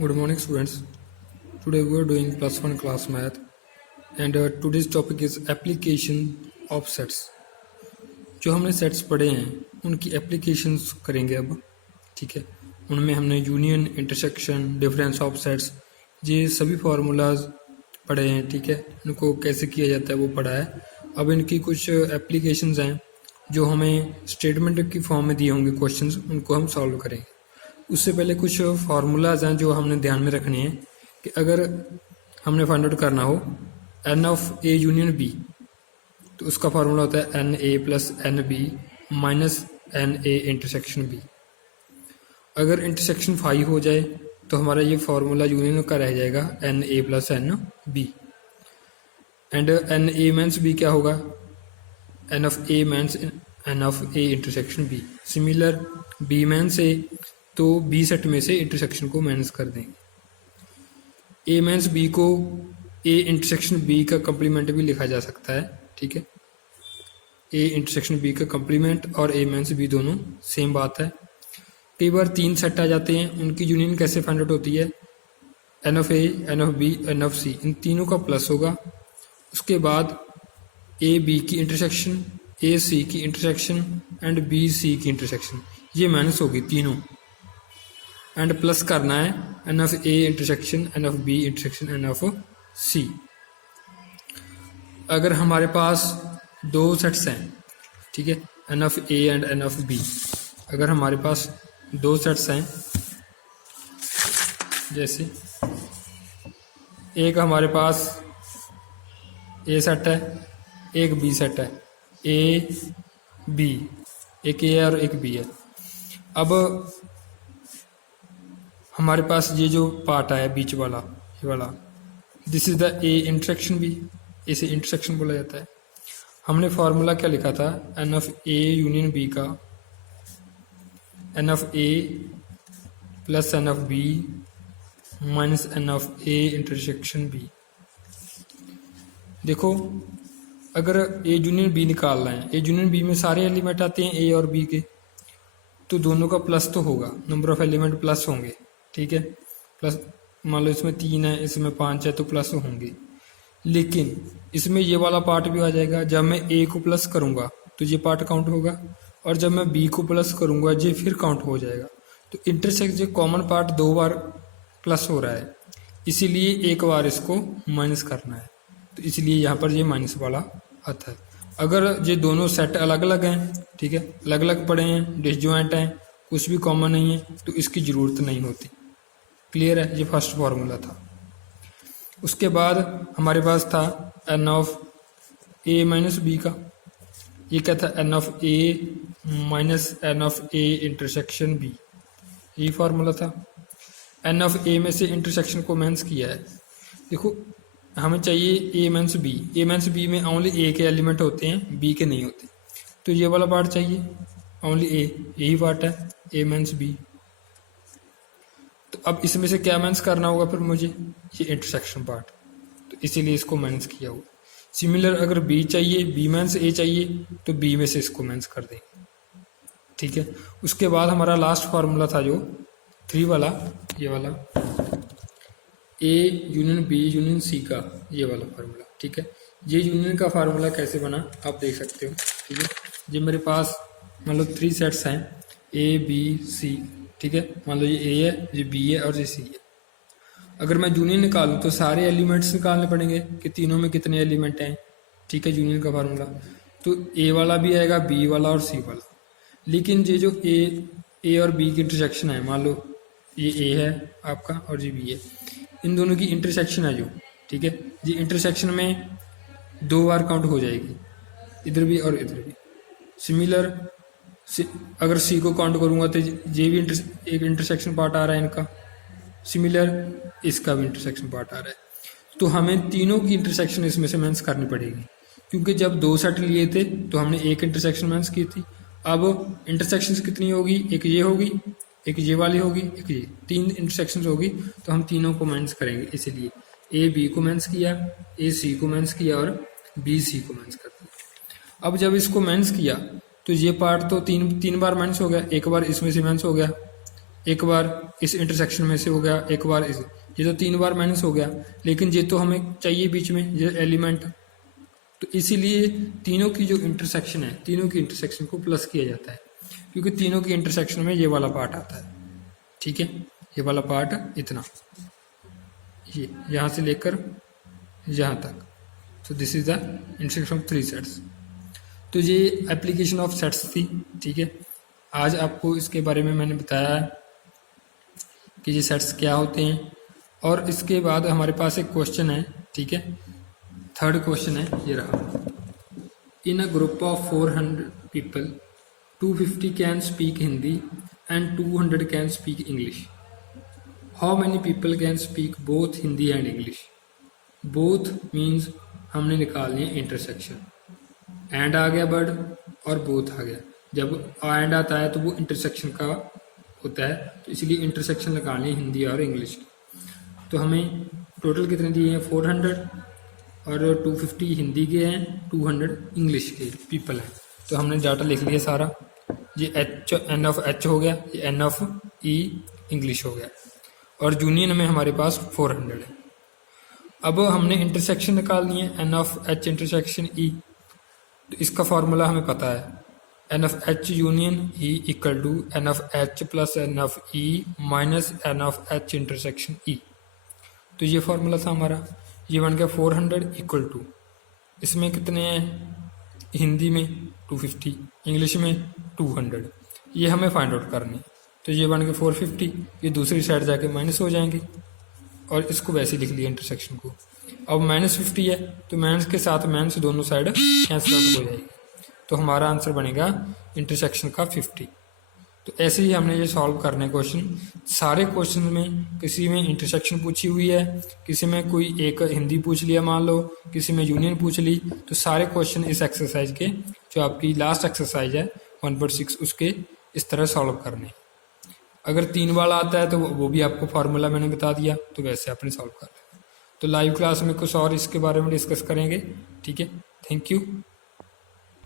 Good morning, students. Today we are doing plus one class math, and today's topic is application of sets. जो हमने sets पढ़े हैं उनकी applications करेंगे अब, ठीक है। उनमें हमने union, intersection, difference of sets, ये सभी फार्मूलाज पढ़े हैं, ठीक है। इनको कैसे किया जाता है वो पढ़ा है। अब इनकी कुछ एप्लीकेशंस हैं जो हमें स्टेटमेंट की फॉर्म में दिए होंगे क्वेश्चंस, उनको हम सॉल्व करेंगे। उससे पहले कुछ फार्मूलाज हैं जो हमने ध्यान में रखने हैं कि अगर हमने फाइंड आउट करना हो n of A union B, तो उसका फार्मूला होता है n A plus n B minus n A intersection B. अगर इंटरसेक्शन 5 हो जाए तो हमारा ये फार्मूला यूनियन का रह जाएगा n A plus n B. And n A minus B क्या होगा? N of A minus n of A intersection B. Similar B minus A, तो बी सेट में से इंटरसेक्शन को माइनस कर देंगे। ए माइनस बी को ए इंटरसेक्शन बी का कम्प्लीमेंट भी लिखा जा सकता है, ठीक है। ए इंटरसेक्शन बी का कम्प्लीमेंट और ए माइनस बी दोनों सेम बात है। कई बार 3 सेट आ जाते हैं, उनकी यूनियन कैसे फाइंड आउट होती है? N of A, n of B, n of C, इन तीनों का प्लस होगा। उसके बाद ए बी की इंटरसेक्शन, ए सी की इंटरसेक्शन एंड बी सी की इंटरसेक्शन, ये माइनस होगी तीनों, एंड प्लस करना है n of A intersection, n of B intersection, n of C. अगर हमारे पास 2 सेट्स हैं, ठीक है, n of A and n of B, अगर हमारे पास 2 सेट्स हैं, जैसे एक हमारे पास ए सेट है, एक बी सेट है, ए बी, एक ए और एक बी है। अब हमारे पास ये जो पार्ट आया बीच वाला, ये वाला, this is the A intersection B, इसे इंटरसेक्शन बोला जाता है। हमने फॉर्मूला क्या लिखा था? N of A union B का n of A plus n of B minus n of A intersection B. देखो, अगर ए यूनियन बी निकालना है, ए यूनियन बी में सारे एलिमेंट आते हैं ए और बी के, तो दोनों का प्लस तो होगा, नंबर ऑफ एलिमेंट प्लस होंगे, ठीक है। प्लस मान लो इसमें 3 है, इसमें 5 है, तो प्लस होंगे। लेकिन इसमें ये वाला पार्ट भी आ जाएगा। जब मैं ए को प्लस करूंगा तो ये पार्ट काउंट होगा, और जब मैं बी को प्लस करूंगा ये फिर काउंट हो जाएगा। तो इंटरसेक्ट जो कॉमन पार्ट 2 बार प्लस हो रहा है, इसीलिए एक बार इसको माइनस करना है, तो इसलिए यहाँ पर ये माइनस वाला आता है। अगर ये दोनों सेट अलग अलग हैं, ठीक है, अलग अलग पड़े हैं, डिसजॉइंट हैं, कुछ भी कॉमन नहीं है, तो इसकी ज़रूरत नहीं होती। क्लियर है? ये फर्स्ट फार्मूला था। उसके बाद हमारे पास था n of A minus B का, ये क्या था? N of A minus n of A intersection B, यही फार्मूला था। एन ऑफ ए में से इंटरसेक्शन को माइनस किया है। देखो, हमें चाहिए ए माइनस बी, ए माइनस बी में ओनली ए के एलिमेंट होते हैं, बी के नहीं होते, तो ये वाला पार्ट चाहिए, ओनली ए, यही पार्ट है ए माइनस बी। तो अब इसमें से क्या माइनस करना होगा फिर मुझे? ये इंटरसेक्शन पार्ट, तो इसीलिए इसको माइनस किया हुआ। सिमिलर अगर बी चाहिए, बी माइनस ए चाहिए, तो बी में से इसको माइनस कर देंगे, ठीक है। उसके बाद हमारा लास्ट फार्मूला था जो 3 वाला, ये वाला A union B union C का, ये वाला फार्मूला, ठीक है। ये यूनियन का फार्मूला कैसे बना आप देख सकते हो, ठीक है। ये मेरे पास मान लो 3 सेट्स हैं, ए बी सी, ठीक है। मान लो ये ए है, ये बी है और ये सी है। अगर मैं यूनियन निकालूं तो सारे एलिमेंट्स निकालने पड़ेंगे कि तीनों में कितने एलिमेंट हैं, ठीक है, यूनियन का फार्मूला। तो ए वाला भी आएगा, बी वाला और सी वाला। लेकिन ये जो ए और बी की इंटरसेक्शन है, मान लो ये ए है आपका और ये बी है, इन दोनों की इंटरसेक्शन है जो, ठीक है, ये इंटरसेक्शन में 2 बार काउंट हो जाएगी, इधर भी और इधर भी। सिमिलर अगर सी को काउंट करूंगा तो ये भी एक इंटरसेक्शन पार्ट आ रहा है इनका, सिमिलर इसका भी इंटरसेक्शन पार्ट आ रहा है। तो हमें तीनों की इंटरसेक्शन इसमें से माइनस करनी पड़ेगी, क्योंकि जब 2 सेट लिए थे तो हमने एक इंटरसेक्शन माइनस की थी। अब इंटरसेक्शन कितनी होगी? एक ये होगी, एक ये वाली होगी, एक ये, 3 इंटरसेक्शन होगी, तो हम तीनों को माइनस करेंगे। इसलिए ए बी को माइनस किया, ए सी को माइनस किया और बी सी को माइनस कर दिया। अब जब इसको माइनस किया तो ये पार्ट तो तीन बार माइनस हो गया, एक बार इसमें से माइनस हो गया, एक बार इस इंटरसेक्शन में से हो गया, एक बार इस, ये तो 3 बार माइनस हो गया, लेकिन ये तो हमें चाहिए बीच में ये एलिमेंट, तो इसीलिए तीनों की जो इंटरसेक्शन है, तीनों की इंटरसेक्शन को प्लस किया जाता है, क्योंकि तीनों की इंटरसेक्शन में ये वाला पार्ट आता है। ठीक है, ये वाला पार्ट इतना, ये यहाँ से लेकर यहाँ तक, तो this is the intersection of 3 sets. तो ये एप्लीकेशन ऑफ सेट्स थी। ठीक है, आज आपको इसके बारे में मैंने बताया है कि ये सेट्स क्या होते हैं। और इसके बाद हमारे पास एक क्वेश्चन है। ठीक है, थर्ड क्वेश्चन है, ये रहा। In a group of 400 people 250 can speak Hindi and 200 can speak English. How many people can speak both Hindi and English. Both means हमने निकालनी है इंटरसेक्शन, एंड आ गया वर्ड और बोथ आ गया। जब एंड आता है तो वो इंटरसेक्शन का होता है, तो इसलिए इंटरसेक्शन लगानी है हिंदी और इंग्लिश की। तो हमें टोटल कितने दिए हैं, 400, और 250 हिंदी के हैं, 200 इंग्लिश के पीपल हैं। तो हमने डाटा लिख लिया सारा। ये एच, एन ऑफ एच हो गया, ये एन ऑफ ई इंग्लिश हो गया, और यूनियन में हमारे पास 400 है। अब हमने इंटरसेक्शन निकालनी है, n of H intersection E. तो इसका फॉर्मूला हमें पता है, n of H union E equal to n of H plus n of E minus n of H intersection E. तो ये फॉर्मूला था हमारा। ये बन गया 400 इक्वल टू, इसमें कितने हैं, हिंदी में 250, इंग्लिश में 200, ये हमें फाइंड आउट करनी है। तो ये बन गया 450, ये दूसरी साइड जाके माइनस हो जाएंगे, और इसको वैसे लिख लिया इंटरसेक्शन को। अब -50 है, तो माइनस के साथ माइनस दोनों साइड कैंसिल आउट हो जाएगी, तो हमारा आंसर बनेगा इंटरसेक्शन का 50। तो ऐसे ही हमने ये सॉल्व करने क्वेश्चन। सारे क्वेश्चन में किसी में इंटरसेक्शन पूछी हुई है, किसी में कोई एक हिंदी पूछ लिया मान लो, किसी में यूनियन पूछ ली। तो सारे क्वेश्चन इस एक्सरसाइज के, जो आपकी लास्ट एक्सरसाइज है 1.6, उसके इस तरह सॉल्व करने। अगर 3 वाला आता है तो वो भी आपको फार्मूला मैंने बता दिया, तो वैसे आपने सॉल्व कर लिया। तो लाइव क्लास में कुछ और इसके बारे में डिस्कस करेंगे। ठीक है, थैंक यू।